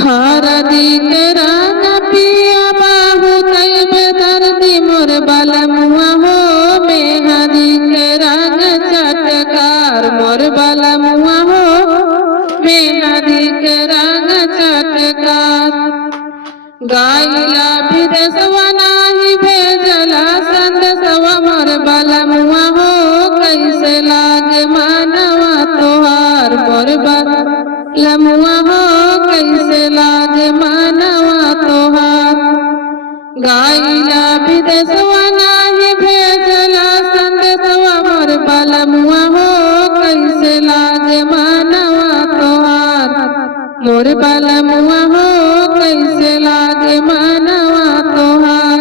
हारदी के रंग पिया बाहु तैब दर्दी मोर बलमुआ हो मेहदी के रंग चटकार मोर बलमुआ हो मेहदी के रंग चटकार गाइला विदेशवा नाही भेजला संदेशवा मोर बलमुआ हो कैसे लागे मानवा तोहार मोर बलमुआ हो कैसे लागे मानवा तोहार गाइला विदेशवा नाही भेजला संदेशवा मोर बलमुआ हो कैसे लागे मानवा तोहार मोर बलमुआ हो कैसे लागे मानवा तोहार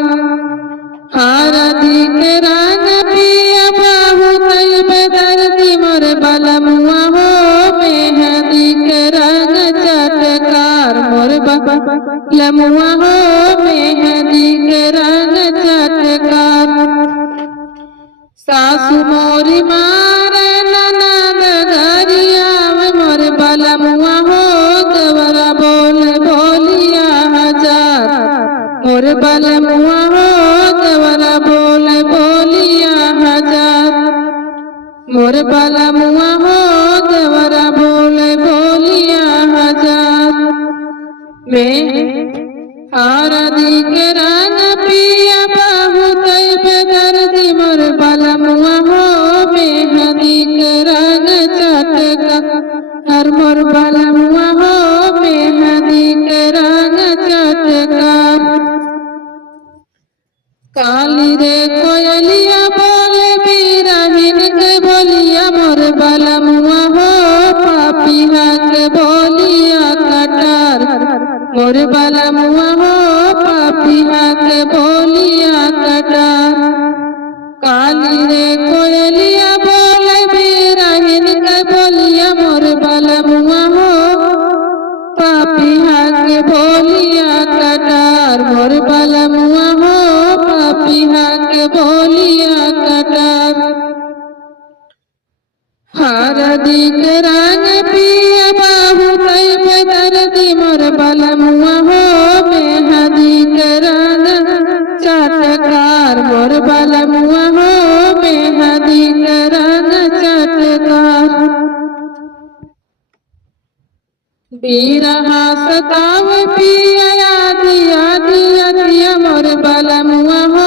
हारदी के रंग पिया बाहु तैब दर्दी मोर बलमुआ हो मेहदी के रंग चटकार मोर बलमुआ हो मेहदी के रंग चटकार सासु मोरी मारे ननद गरिया मोर बलमुआ हो देवरा बोल बोलिया हजार मोर बलमुआ हो देवरा बोल बोलिया हजार मोर बलमुआ हो देवरा बोल बोलिया हजार में हारदी के रंग पिया बाहु तैब दर्दी मोर बलमुआ हो मेहदी के रंग चटकार मोर बलमुआ हो मेहदी के रंग चटकार काली रे कोयलिया बोले बीराहिन के बोलिया मोर बलमुआ हो पापिया के बोलिया कटार मोर बलमुआ हो पापिया के बोलिया कटार काली रे कोयलिया बोले बीराहिन के बोलिया मोर बलमुआ हो पापिया के बोलिया कटार मोर बलमुआ हो पापिया के बोलिया कटार हारदी के रंग पिया बाहु तैब दर्दी मोर बलमुआ हो मेहदी के रंग चटकार मोर बलमुआ हो मेहदी के रंग चटकार बीरहा सताव पिया दिया दिया दिया मोर बलमुआ हो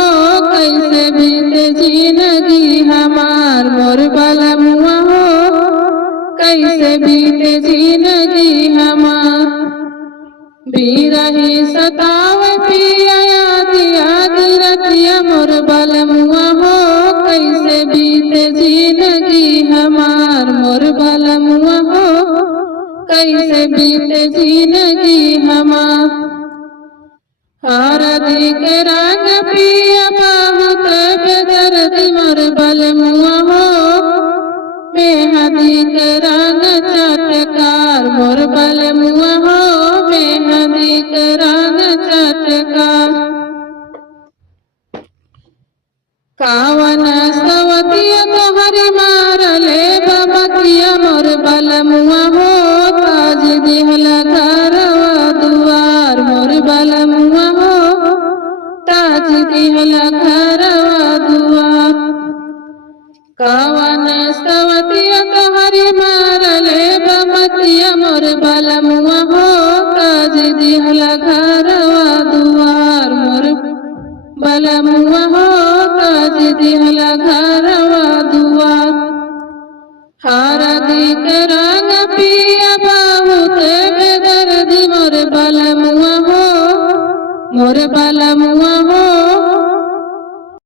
कैसे बीते जिंदगी हमार मोर बलमुआ हो कैसे बीते जिंदगी हमार बीरही सताव पिया दिया दिया दिया मोर बलमुआ हो कैसे बीते जिंदगी हमार मोर बलमुआ हो कैसे बीते जिंदगी हमार हारदी के रंग पिया बाहु तैब दर्दी मोर बलमुआ हो मेहदी के रंग चटकार मोर बलमुआ हो मेहदी के रंग चटकार कावन सवतिया तोहरी मारले बबकिया मोर बलमुआ हो ताज दिहला घरवा दुआर मोर बलमुआ हो ताज दिहला घरवा दुआर कावन सवतिया तोहरी मारले बबकिया मोर बलमुआ हो ताज दिहला घरवा दुआर मोर बलमुआ हो ताज दिहला घरवा दुआर हारदी के रंग पिया बाहु तैब दर्दी मोर बलमुआ हो